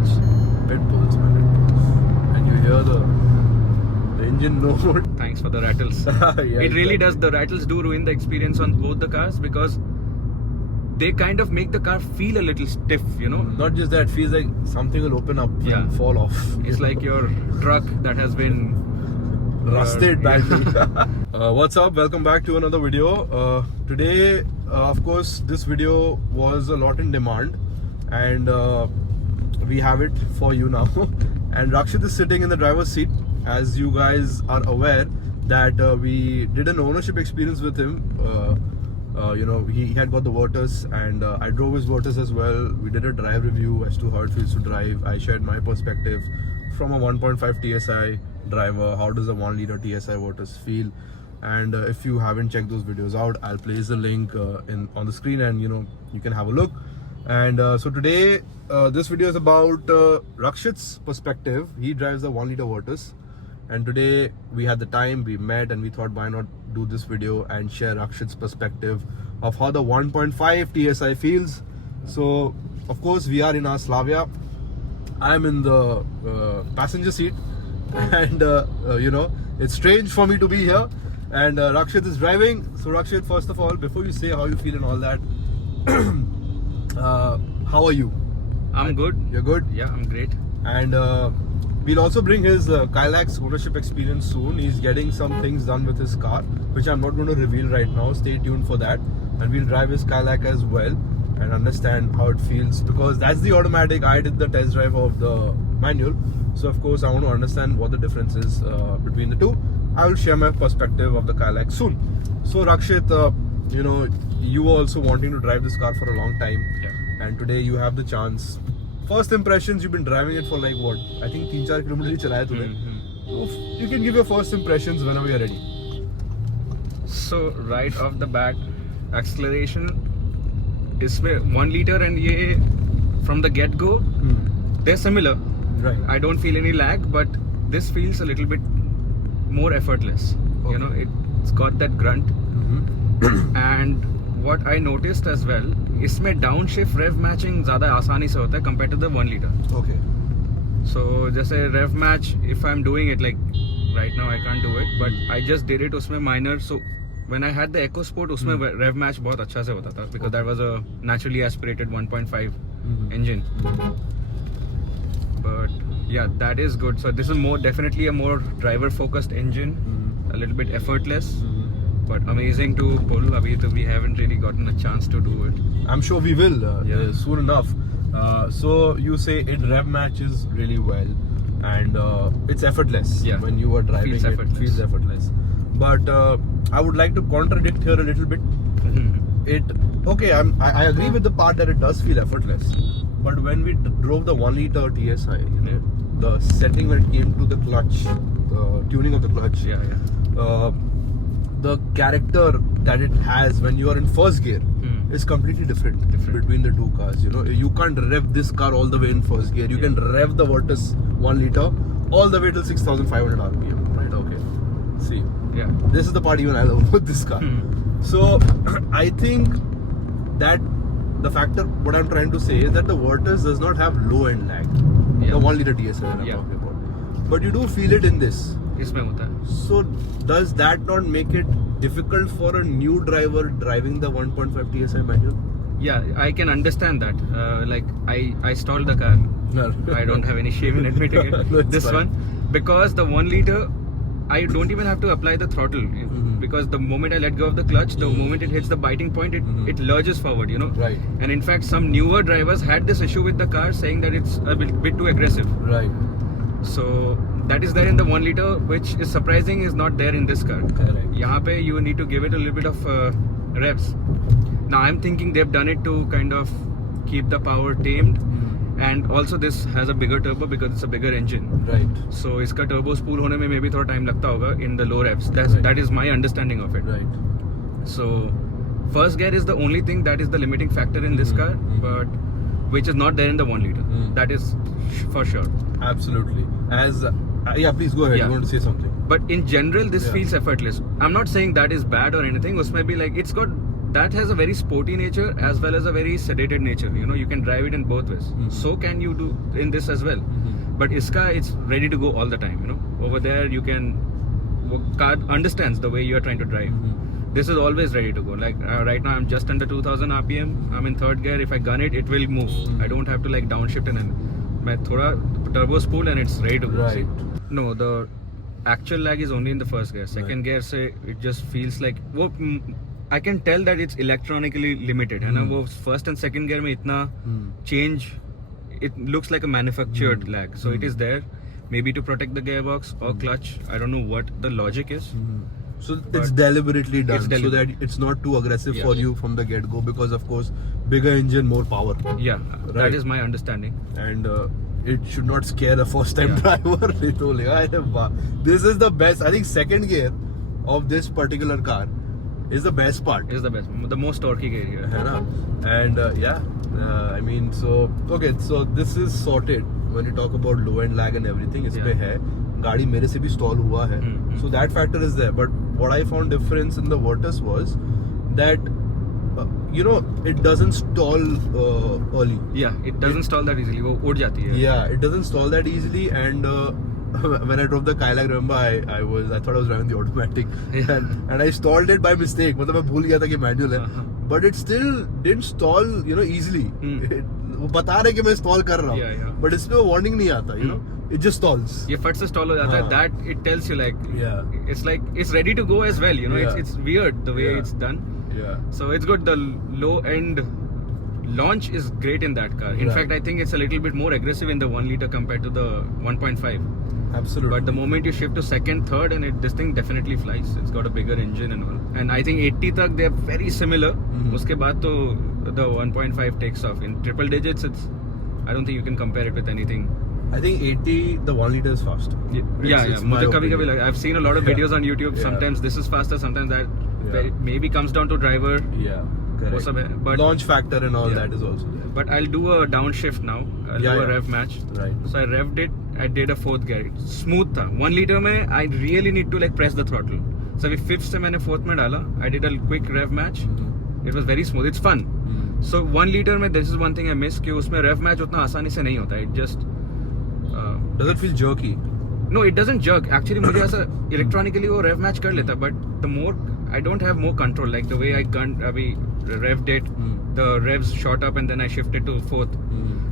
pulls. It pulls, man, it pulls. And you hear the engine note. Thanks for the rattles. Yeah, It really exactly. does. The rattles do ruin the experience on both the cars because they kind of make the car feel a little stiff, you know. Not just that, feels like something will open up Yeah. and fall off. It's like your truck that has been Rusted yeah. badly. What's up? Welcome back to another video. Today, of course, this video was a lot in demand, and we have it for you now. And Rakshit is sitting in the driver's seat. As you guys are aware, that we did an ownership experience with him. You know, he had got the Virtus, and I drove his Virtus as well. We did a drive review as to how it feels to drive. I shared my perspective from a 1.5 TSI driver. How does a 1 liter TSI Virtus feel? And if you haven't checked those videos out, I'll place the link on the screen, and you know, you can have a look. And so today, this video is about Rakshit's perspective. He drives a 1 liter Virtus, and today we had the time, we met, and we thought, why not do this video and share Rakshit's perspective of how the 1.5 TSI feels. So of course we are in our Slavia. I'm in the passenger seat, and you know, it's strange for me to be here, and Rakshit is driving. So Rakshit, first of all, before you say how you feel and all that, how are you? I'm good. You're good? Yeah, I'm great. And we'll also bring his Kylax ownership experience soon. He's getting some things done with his car, which I'm not going to reveal right now. Stay tuned for that. And we'll drive his Kylax as well and understand how it feels, because that's the automatic. I did the test drive of the manual, so of course I want to understand what the difference is between the two. I will share my perspective of the Kylax soon. So Rakshit, you know, you were also wanting to drive this car for a long time, Yeah. and today you have the chance. First impressions, you've been driving it for like what? I think 3-4 kilometers ही चलाया तूने. So you can give your first impressions whenever you're ready. So right off the bat, acceleration इसमें 1 liter and ये from the get go they're similar. Right. I don't feel any lag, but this feels a little bit more effortless. Okay. You know, it's got that grunt. And what I noticed as well, इसमें downshift rev matching ज़्यादा आसानी से होता है compared to the 1 liter. Okay. So जैसे rev match, if I'm doing it like right now I can't do it, but I just did it उसमें minor. So when I had the EcoSport, उसमें rev match बहुत अच्छा से होता था, because that was a naturally aspirated 1.5 engine. But yeah, that is good. So this is more definitely a more driver focused engine, a little bit effortless, but amazing to pull. Abhi to we haven't really gotten a chance to do it. I'm sure we will Yeah. soon enough. So you say it rev matches really well, and it's effortless. Yeah. When you are driving, Feels effortless. it feels effortless. But I would like to contradict here a little bit. I agree with the part that it does feel effortless. But when we drove the 1 liter TSI, you know, the setting when it came to the clutch, the tuning of the clutch, Yeah. the character that it has when you are in first gear is completely different between the two cars. You know, you can't rev this car all the way in first gear. You can rev the Virtus 1 liter all the way till 6,500 RPM. Right? Okay. See, Yeah. this is the part even I love about this car. So I think that the factor, what I'm trying to say is that the Virtus does not have low end lag. Yeah. The 1 liter TSI that I'm Yeah. talking about. But you do feel it in this. इसमें होता है. So does that not make it difficult for a new driver driving the 1.5 TSI manual? Yeah, I can understand that. Like I stalled the car. I don't have any shame in admitting it. No, it's This fine. one, because the 1 liter, I don't even have to apply the throttle, because the moment I let go of the clutch, the moment it hits the biting point, it lurges forward, you know. Right. And in fact, some newer drivers had this issue with the car, saying that it's a bit too aggressive. Right. So that is there in the 1 liter, which is surprising is not there in this car. Correct. यहाँ पे you need to give it a little bit of revs. Now I'm thinking they've done it to kind of keep the power tamed, and also this has a bigger turbo because it's a bigger engine. Right. So इसका turbo spool होने में maybe थोड़ा time लगता होगा in the low revs. Right. That is my understanding of it. Right. So first gear is the only thing that is the limiting factor in this car, but which is not there in the 1 liter. That is for sure. Absolutely. As yeah, please go ahead. Yeah. You want to say something? But in general, this Yeah. feels effortless. I'm not saying that is bad or anything. उसमें भी like it's got that has a very sporty nature as well as a very sedated nature. You know, you can drive it in both ways. So can you do in this as well. But iska, it's ready to go all the time. You know, over there you can car understands the way you are trying to drive. This is always ready to go. Like right now I'm just under 2000 RPM. I'm in third gear. If I gun it, it will move. I don't have to like downshift and मैं थोड़ा turbo spool and it's ready to go. Right. See? No, the actual lag is only in the first gear. Second gear से it just feels like वो I can tell that it's electronically limited है ना. वो first and second gear में इतना change, it looks like a manufactured lag. So it is there, maybe to protect the gearbox or clutch. I don't know what the logic is. So it's deliberately done, it's deliberate. so that it's not too aggressive Yeah. for you from the get-go, because of course bigger engine, more power, Yeah, Right. that is my understanding. and it should not scare a first-time Yeah. driver. नहीं तो लेगा, अरे वाह. This is the best. I think second gear of this particular car is the best part. Is the best, the most torquey gear here. है ना? And I mean, so okay, so this is sorted. When you talk about low end lag and everything, इस पे Yeah. है. गाड़ी मेरे से भी stall हुआ है. So that factor is there. But what I found difference in the Virtus was that you know, it doesn't stall early. Yeah, it doesn't stall that easily. वो उड़ जाती है. Yeah, it doesn't stall that easily. And when I drove the Kayak, remember I thought I was driving the automatic, Yeah. and I stalled it by mistake. मतलब मैं भूल गया था कि manual है. But it still didn't stall, you know, easily. वो बता रहे कि मैं stall कर रहा हूँ. Yeah, yeah. But इसमें वो warning नहीं आता, you know. It just stalls. ये फट से stall हो जाता है. हाँ. That it tells you like Yeah. it's like it's ready to go as well. You know, Yeah. it's weird the way Yeah. it's done. Yeah. So it's good. The low end launch is great in that car. In Right. fact, I think it's a little bit more aggressive in the 1 liter compared to the 1.5. Absolutely. But the moment you shift to second, third, and this thing definitely flies. It's got a bigger engine and all. And I think 80 तक they're very similar. उसके बाद तो the 1.5 takes off. In triple digits, I don't think you can compare it with anything. I think 80, the 1 liter is faster. Yeah. It's my मुझे कभी opinion. लगा. I've seen a lot of Yeah. videos on YouTube. Yeah. Sometimes this is faster, sometimes that. Yeah. Maybe comes down to driver. Yeah. वो Correct. सब है. But Launch factor and all Yeah. that is also there. But I'll do a downshift now. I'll Yeah, do a yeah. rev match. Right. So I revved it. I did a fourth gear. Smooth था. 1 liter में I really need to like press the throttle. So अभी fifth से मैंने fourth में डाला. I did a quick rev match. It was very smooth. It's fun. So 1 liter में this is one thing I miss कि उसमें rev match उतना आसानी से नहीं होता. It just Does it feel jerky? no, it doesn't jerk. Actually मुझे ऐसा electronically वो rev match कर लेता. But the more I don't have more control. Like the way I अभी revved it, the revs shot up and then I shifted to fourth.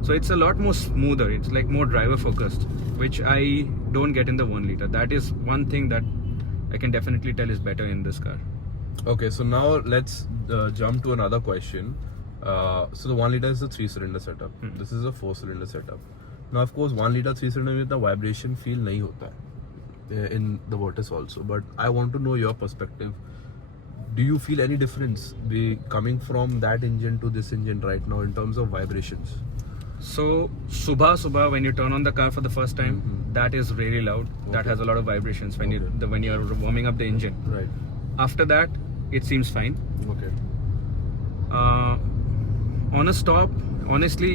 So it's a lot more smoother. It's like more driver focused, which I don't get in the 1 liter. That is one thing that I can definitely tell is better in this car. Okay, so now let's jump to another question. So the 1 liter is a 3-cylinder setup. This is a 4-cylinder setup. Now, of course, 1 liter 3-cylinder में the vibration feel नहीं होता है in the Virtus also. But I want to know your perspective. Do you feel any difference coming from that engine to this engine right now in terms of vibrations? So subah when you turn on the car for the first time, that is really loud. That Okay. has a lot of vibrations when Okay. when you're warming up the engine. Right. After that, it seems fine. Okay. On a stop, honestly,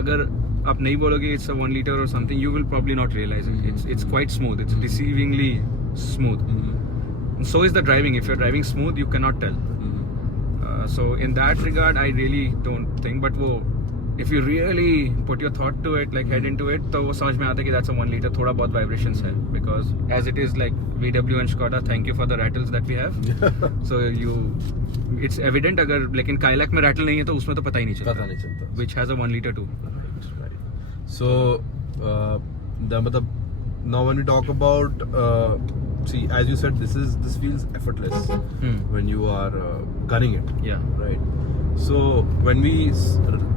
अगर आप नहीं बोलोगे it's a 1 liter or something, you will probably not realize it. It's quite smooth. It's deceivingly smooth. So is the driving. If you're driving smooth, you cannot tell. So in that regard, I really don't think. But वो, if you really put your thought to it, like head into it, तो वो समझ में आता है कि that's a 1 liter. थोड़ा बहुत vibrations है, because as it is like VW and Skoda, thank you for the rattles that we have. So it's evident. अगर लेकिन Kayak में rattle नहीं है तो उसमें तो पता ही नहीं चलता. पता नहीं चलता. Which has a 1 liter too. Right. So, now when we talk about, see, as you said, this feels effortless when you are gunning it. Yeah. Right. So when we,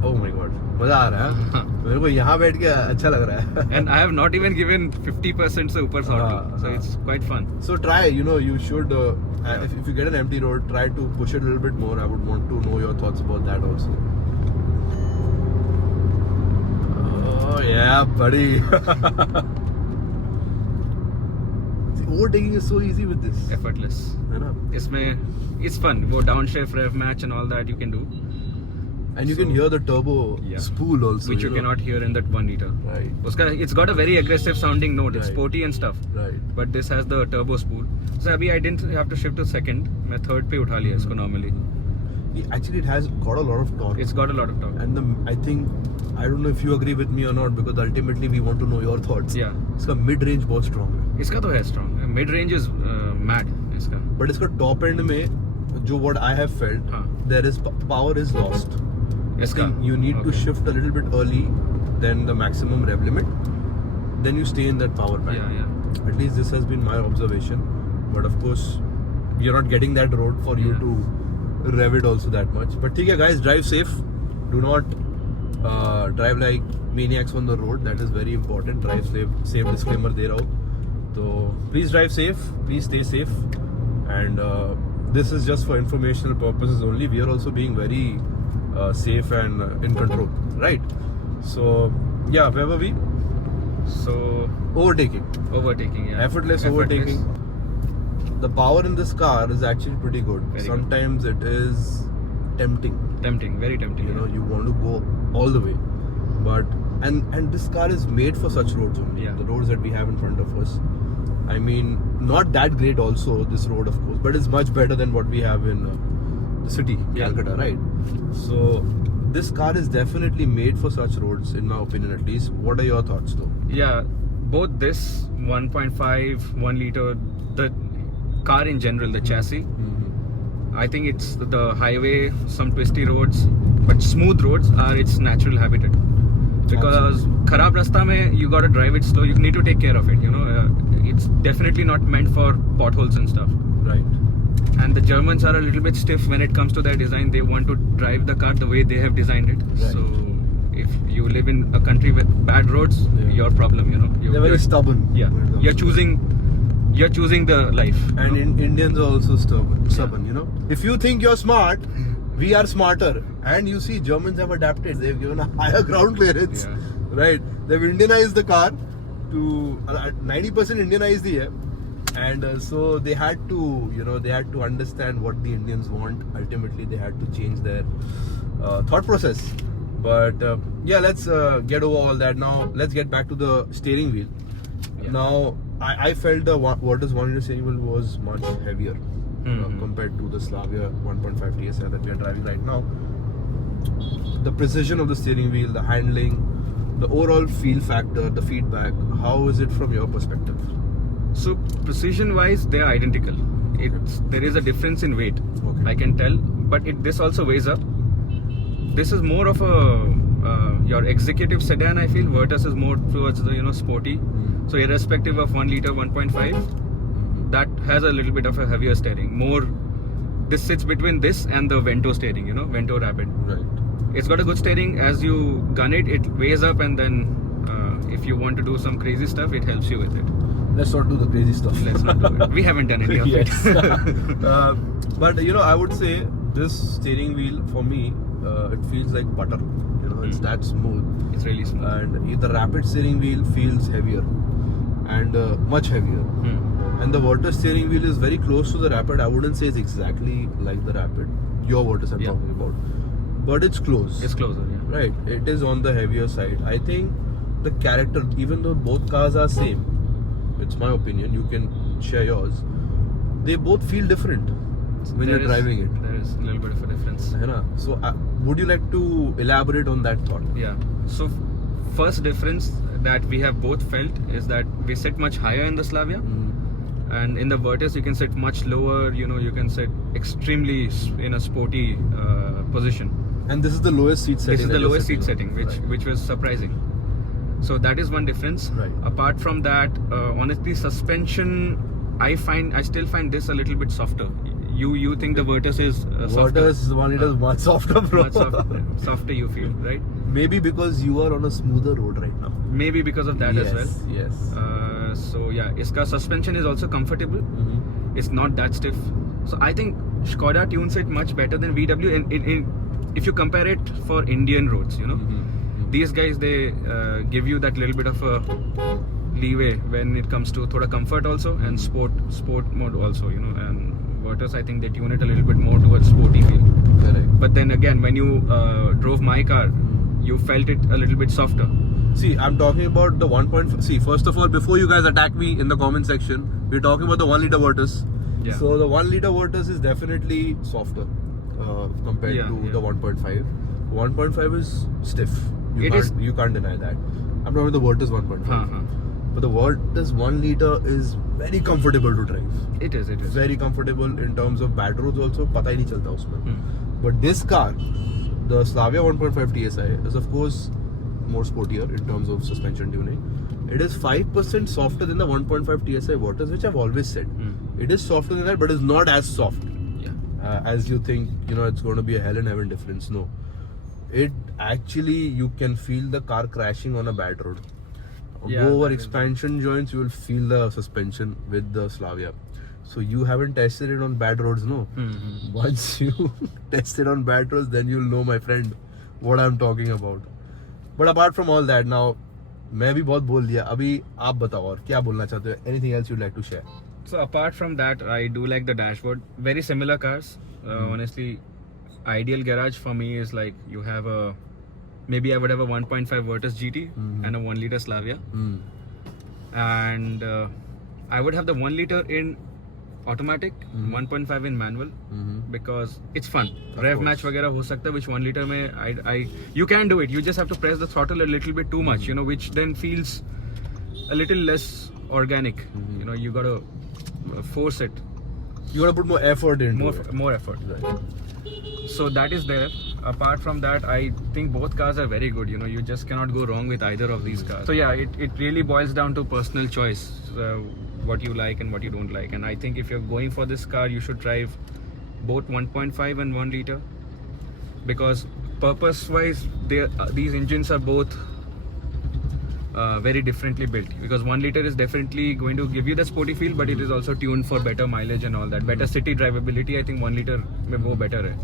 oh my God, मजा आ रहा है. मेरे को यहाँ बैठ के अच्छा लग रहा है. And I have not even given 50% से ऊपर throttle, so it's quite fun. So try, you should, if you get an empty road, try to push it a little bit more. I would want to know your thoughts about that also. Oh yeah, buddy. See, overtaking is so easy with this. Effortless. है ना? इसमें it's fun. वो downshift, rev match and all that you can do. And you can So- hear the turbo Yeah. spool also. Which you know? cannot hear in that 1 liter. Right, It's got a very aggressive sounding note. It's Right. sporty and stuff. right. But this has the turbo spool. So अभी I didn't have to shift to second. मैं third पे उठा लिया इसको normally. Actually, it has got a lot of torque. It's got a lot of torque. And I think, I don't know if you agree with me or not, because ultimately we want to know your thoughts. Yeah. इसका mid range बहुत strong है. इसका तो है strong. Mid range is mad. इसका. But इसका top end में जो what I have felt, हाँ. there is power is lost. I इसका. think you need to Okay. shift a little bit early than the maximum rev limit. Then you stay in that power band. Yeah, yeah. At least this has been my observation. But of course, you're not getting that road for you Yeah. to rev it also that much. But ठीक है guys, drive safe. Do not drive like maniacs on the road. That is very important. Drive safe. Safe disclaimer दे रहा हूँ. So please drive safe. Please stay safe. And this is just for informational purposes only. We are also being very safe and in control, right? So yeah, where were we? So Overtaking. overtaking. Yeah. Effortless overtaking. The power in this car is actually pretty good. Very Sometimes it is tempting. Tempting. Very tempting. You know, you want to go all the way, but and this car is made for such roads only. Yeah. The roads that we have in front of us. I mean, not that great also this road, of course, but it's much better than what we have in the city, Yeah. Calcutta, right? So this car is definitely made for such roads, in my opinion, at least. What are your thoughts, though? Yeah, both this 1.5, 1 liter, the car in general, the chassis. I think it's the highway, some twisty roads, but smooth roads are its natural habitat. Because kharab rasta mein, you gotta drive it slow. You need to take care of it. You know, it's definitely not meant for potholes and stuff. Right. And the Germans are a little bit stiff when it comes to their design. They want to drive the car the way they have designed it. Right. So if you live in a country with bad roads, Yeah. your problem. You know, They're very stubborn. Yeah, when it comes you're to choosing the life. you And know? Indians are also stubborn, you know. If you think you're smart, we are smarter. And you see, Germans have adapted. They've given a higher ground clearance, Yeah. right? They've Indianized the car to 90% Indianized the air. And so they had to, you know, they had to understand what the Indians want. Ultimately, they had to change their thought process. But yeah, let's get over all that. Now, let's get back to the steering wheel. Yeah. Now, I felt the Virtus 1 liter steering wheel was much heavier compared to the Slavia 1.5 TSI that we are driving right now. The precision of the steering wheel, the handling, the overall feel factor, the feedback, how is it from your perspective? So precision wise, they are identical. There is a difference in weight. Okay. I can tell, but this also weighs up. This is more of a your executive sedan. I feel Virtus is more towards the sporty. So irrespective of 1 liter, 1.5, that has a little bit of a heavier steering. This sits between this and the Vento steering. Vento Rapid. Right. It's got a good steering. As you gun it, it weighs up, and then if you want to do some crazy stuff, it helps you with it. Let's not do the crazy stuff. Let's not do it. We haven't done any of Yes. it. But I would say this steering wheel for me, it feels like butter. It's that smooth. It's really smooth. And the Rapid steering wheel feels heavier and much heavier. And the Virtus steering wheel is very close to the Rapid. I wouldn't say it's exactly like the Rapid. Your Virtus I'm Yeah. talking about. But it's close. It's closer, yeah. Right. It is on the heavier side. I think the character, even though both cars are same, it's my opinion, you can share yours, they both feel different when you're driving it. There is a little bit of a difference. है ना? So would you like to elaborate on that thought? Yeah. So first difference that we have both felt is that we sit much higher in the Slavia, and in the Virtus you can sit much lower. You can sit extremely in a sporty position. And this is the lowest seat setting. This is the that you're lowest seat sitting setting, on. which was surprising. So that is one difference. Right. Apart from that, honestly, suspension, I still find this a little bit softer. You think the Virtus is softer? Virtus 1 liter is much softer, bro. Much softer you feel, right? Maybe because you are on a smoother road right now. Maybe because of that as well. Yes. So yeah, iska suspension is also comfortable. It's not that stiff. So I think Skoda tunes it much better than VW. If you compare it for Indian roads, these guys, they give you that little bit of a leeway when it comes to thoda comfort also and sport mode also. And Virtus, I think they tune it a little bit more towards sporty feel. Correct. But then again, when you drove my car, you felt it a little bit softer. See, I'm talking about the 1.5. See, first of all, before you guys attack me in the comment section, we're talking about the 1 liter Virtus. Yeah. So the 1 liter Virtus is definitely softer. compared Yeah, to yeah. the 1.5. 1.5 is stiff. You can't deny that. I'm talking the Virtus 1.5. Uh-huh. But the Virtus 1 liter is very comfortable to drive. It is. Very comfortable in terms of bad roads also. पता ही नहीं चलता उसमें. But this car, the Slavia 1.5 TSI, is of course more sportier in terms of suspension tuning. It is 5% softer than the 1.5 TSI Virtus, which I've always said. It is softer than that, but it's not as soft Yeah. as you think. It's going to be a hell and heaven difference. No, it actually, you can feel the car crashing on a bad road. Yeah, Go over that is- expansion joints, you will feel the suspension with the Slavia. So you haven't tested it on bad roads, no? Once you test it on bad roads, then you'll know, my friend, what I'm talking about. But apart from all that, now मैं भी बहुत बोल दिया. अभी आप बताओ और क्या बोलना चाहते हो? Anything else you'd like to share? So apart from that, I do like the dashboard. Very similar cars. Honestly, ideal garage for me is like you have a, maybe I would have a 1.5 Virtus GT and a 1 liter Slavia, and I would have the 1 liter in automatic, 1.5 in manual, because it's fun. Rev course. match वगैरह हो सकता है, which 1 liter में you can do it. You just have to press the throttle a little bit too much, which then feels a little less organic. You gotta force it, You gotta put more effort into it. more effort. Right. So that is there. Apart from that, I think both cars are very good. You just cannot go wrong with either of these cars. So yeah, it really boils down to personal choice, what you like and what you don't like. And I think if you're going for this car, you should drive both 1.5 and 1 liter, because purpose-wise, these engines are both very differently built. Because 1 liter is definitely going to give you the sporty feel, but it is also tuned for better mileage and all that. Better city drivability. I think 1 liter में वो better है.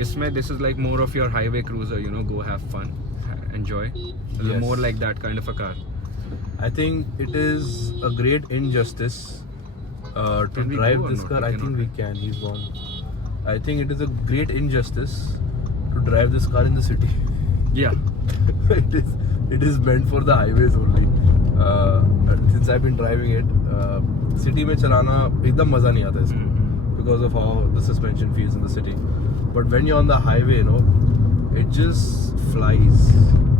इसमें this is like more of your highway cruiser. Go have fun, enjoy. Yes. More like that kind of a car. I think it is a great injustice to Can we drive go or this not? car. We I think cannot. we can. He's gone. I think it is a great injustice to drive this car in the city. Yeah. it is meant for the highways only. Since I've been driving it, city में चलाना एकदम मजा नहीं आता इसमें, because of how the suspension feels in the city. But when you're on the highway, it just flies.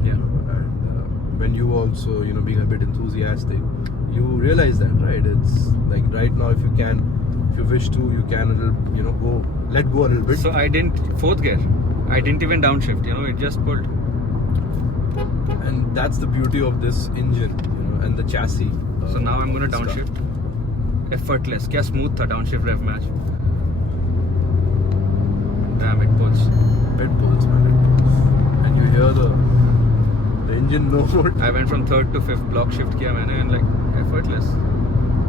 Yeah. And when you also, being a bit enthusiastic, you realize that, right? It's like right now, if you wish to, you can, let go a little bit. So I didn't fourth gear. I didn't even downshift. It just pulled. And that's the beauty of this engine, and the chassis. So now I'm gonna this car. downshift. Effortless. क्या smooth था downshift rev match. Damn, it pulls. It pulls, man. It pulls. And you hear the engine note. I went from third to fifth, block shift किया मैंने, and like effortless.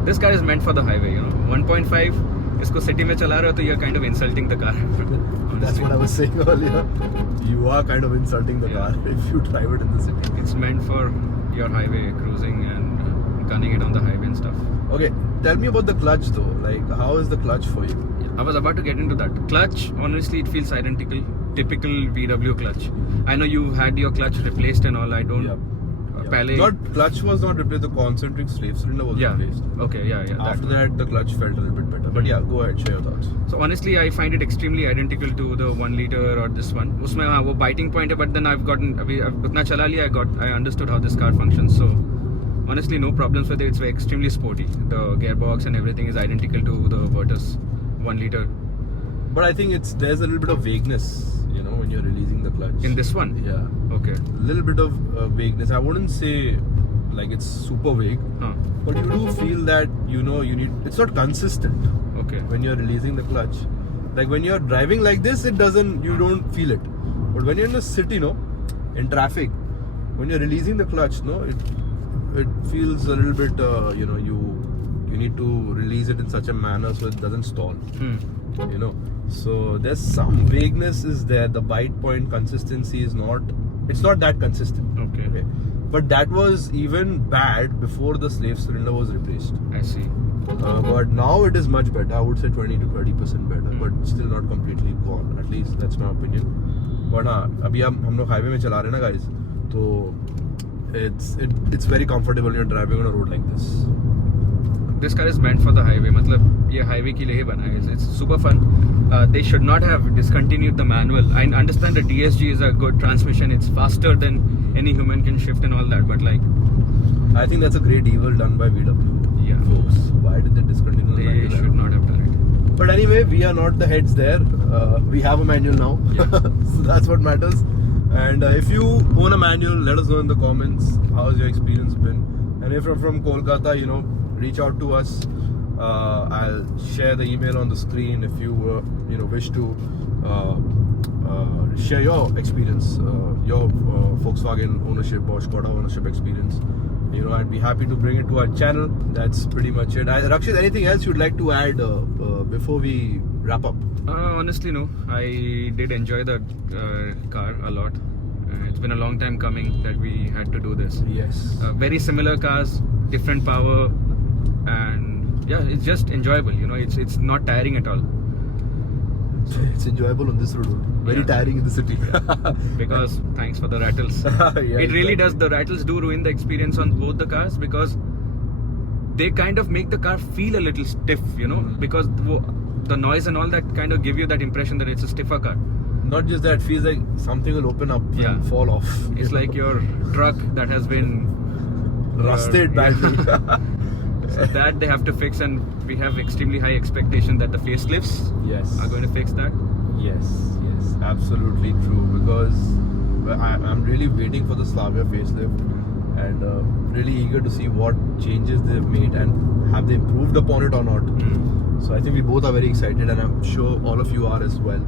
This car is meant for the highway, 1.5. इसको city में चला रहे हो तो you're kind of insulting the car. That's what I was saying earlier. You are kind of insulting the car if you drive it in the city. It's meant for your highway cruising and gunning it on the highway and stuff. Okay, tell me about the clutch though. Like, how is the clutch for you? I was about to get into that. Clutch, honestly, it feels identical. Typical VW clutch. I know you had your clutch replaced and all. I don't. Yep. पहले Not clutch was not replaced. The concentric slave cylinder was replaced. Okay, yeah. After that, the clutch felt a little bit better. But yeah, go ahead, share your thoughts. So honestly, I find it extremely identical to the 1 liter or this one. उसमें हाँ वो biting point है, but then I've उतना चला लिया, I understood how this car functions. So honestly, no problems with it. It's extremely sporty. The gearbox and everything is identical to the Virtus 1 liter. But I think there's a little bit of vagueness, when you're releasing the clutch. In this one? Yeah. Okay. A little bit of vagueness. I wouldn't say like it's super vague, but you do feel that it's not consistent. Okay. When you're releasing the clutch, like when you're driving like this, you don't feel it. But when you're in the city, in traffic, when you're releasing the clutch, it feels a little bit, you need to release it in such a manner so it doesn't stall. So there's some vagueness is there. The bite point consistency it's not that consistent. Okay. But that was even bad before the slave cylinder was replaced. I see. But now it is much better. I would say 20 to 30% better, but still not completely gone. At least that's my opinion. But अभी हम लोग highway में चला रहे हैं ना guys, तो it's very comfortable when you're driving on a road like this. this car is meant for the highway. मतलब ये highway के लिए ही बना है. It's super fun. They should not have discontinued the manual. I understand the DSG is a good transmission. It's faster than any human can shift and all that. But like, I think that's a great evil done by VW. Yeah. Folks, why did they discontinue the they manual? should not have done it. But anyway, we are not the heads there. We have a manual now. Yeah. So that's what matters. And if you own a manual, let us know in the comments how's your experience been. And if you're from Kolkata, you know, reach out to us. I'll share the email on the screen if you wish to share your experience, your Volkswagen ownership or Skoda ownership experience. You know, I'd be happy to bring it to our channel. That's pretty much it. Rakshit, anything else you'd like to add before we wrap up? Honestly, no. I did enjoy the car a lot. It's been a long time coming that we had to do this. Yes. Very similar cars, different power, and yeah, it's just enjoyable. You know, it's not tiring at all. It's enjoyable on this road. Very Yeah. tiring in the city. Because thanks for the rattles. Yeah, It really exactly. does. The rattles do ruin the experience on both the cars because they kind of make the car feel a little stiff. You know, because the noise and all that kind of give you that impression that it's a stiffer car. Not just that, feels like something will open up Yeah. and fall off. It's like your truck that has been Rusted badly. So that they have to fix, and we have extremely high expectation that the facelifts Yes. are going to fix that. Yes, absolutely true. Because I'm really waiting for the Slavia facelift and really eager to see what changes they've made and have they improved upon it or not. So I think we both are very excited, and I'm sure all of you are as well.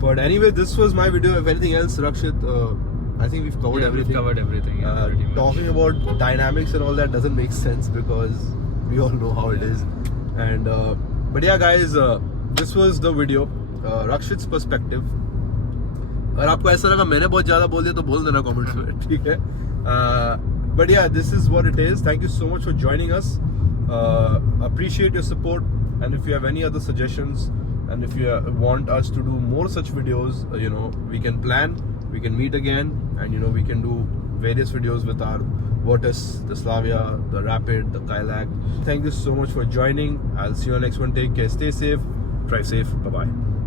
But anyway, this was my video. If anything else, Rakshit, I think we've covered everything. We've covered everything. Yeah, pretty much. Talking about dynamics and all that doesn't make sense because we all know how it is. And but yeah, guys, this was the video. Rakshit's perspective. अगर आपको ऐसा लगा मैंने बहुत ज़्यादा बोल दिया तो बोल देना comments में, ठीक है? But yeah, this is what it is. Thank you so much for joining us. Appreciate your support, and if you have any other suggestions, and if you want us to do more such videos, you know, we can plan, we can meet again, and you know, we can do various videos with our Virtus, the Slavia, the Rapid, the Kailak. Thank you so much for joining. I'll see you on the next one. Take care, stay safe, drive safe, bye bye.